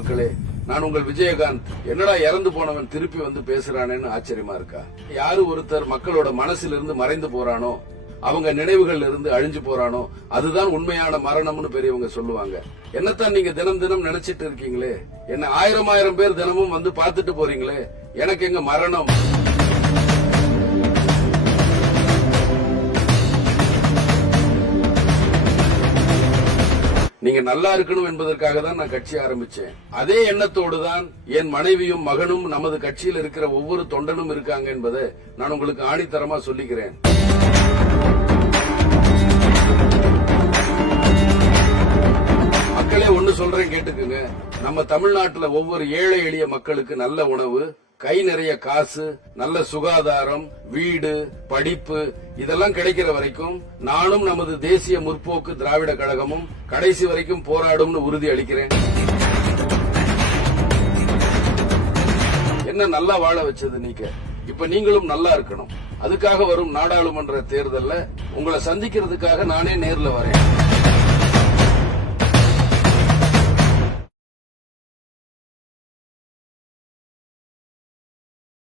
மக்களே, நான் உங்கள் விஜயகாந்த். என்னடா இறந்து போனவன் திருப்பி வந்து பேசுறானேன்னு ஆச்சரியமா இருக்கா? யாரு ஒருத்தர் மக்களோட மனசிலிருந்து மறைந்து போறானோ, அவங்க நினைவுகள் இருந்து அழிஞ்சு போறானோ, அதுதான் உண்மையான மரணம்னு பெரியவங்க சொல்லுவாங்க. என்னத்தான் நீங்க தினம் தினம் நினைச்சிட்டு இருக்கீங்களே? என்ன ஆயிரம் பேர் தினமும் வந்து பாத்துட்டு போறீங்களே, எனக்கு எங்க மரணம்? நீங்க நல்லா இருக்கணும் என்பதற்காக தான் நான் கட்சி ஆரம்பிச்சேன். அதே எண்ணத்தோடு தான் என் மனைவியும் மகனும் நமது கட்சியில் இருக்கிற ஒவ்வொரு தொண்டனும் இருக்காங்க என்பதை நான் உங்களுக்கு ஆணித்தரமா சொல்லிக்கிறேன். மக்களே, ஒன்னு சொல்றேன் கேட்டுக்குங்க. நம்ம தமிழ்நாட்டுல ஒவ்வொரு ஏழை எளிய மக்களுக்கு நல்ல உணவு, கை நிறைய காசு, நல்ல சுகாதாரம், வீடு, படிப்பு இதெல்லாம் கிடைக்கிற வரைக்கும் நானும் நமது தேசிய முற்போக்கு திராவிட கழகமும் கடைசி வரைக்கும் போராடும்னு உறுதி அளிக்கிறேன். என்ன நல்லா வாழ வச்சது நீங்க, இப்ப நீங்களும் நல்லா இருக்கணும். அதுக்காக வரும் நாடாளுமன்ற தேர்தல்ல உங்களை சந்திக்கிறதுக்காக நானே நேர்ல வரேன்.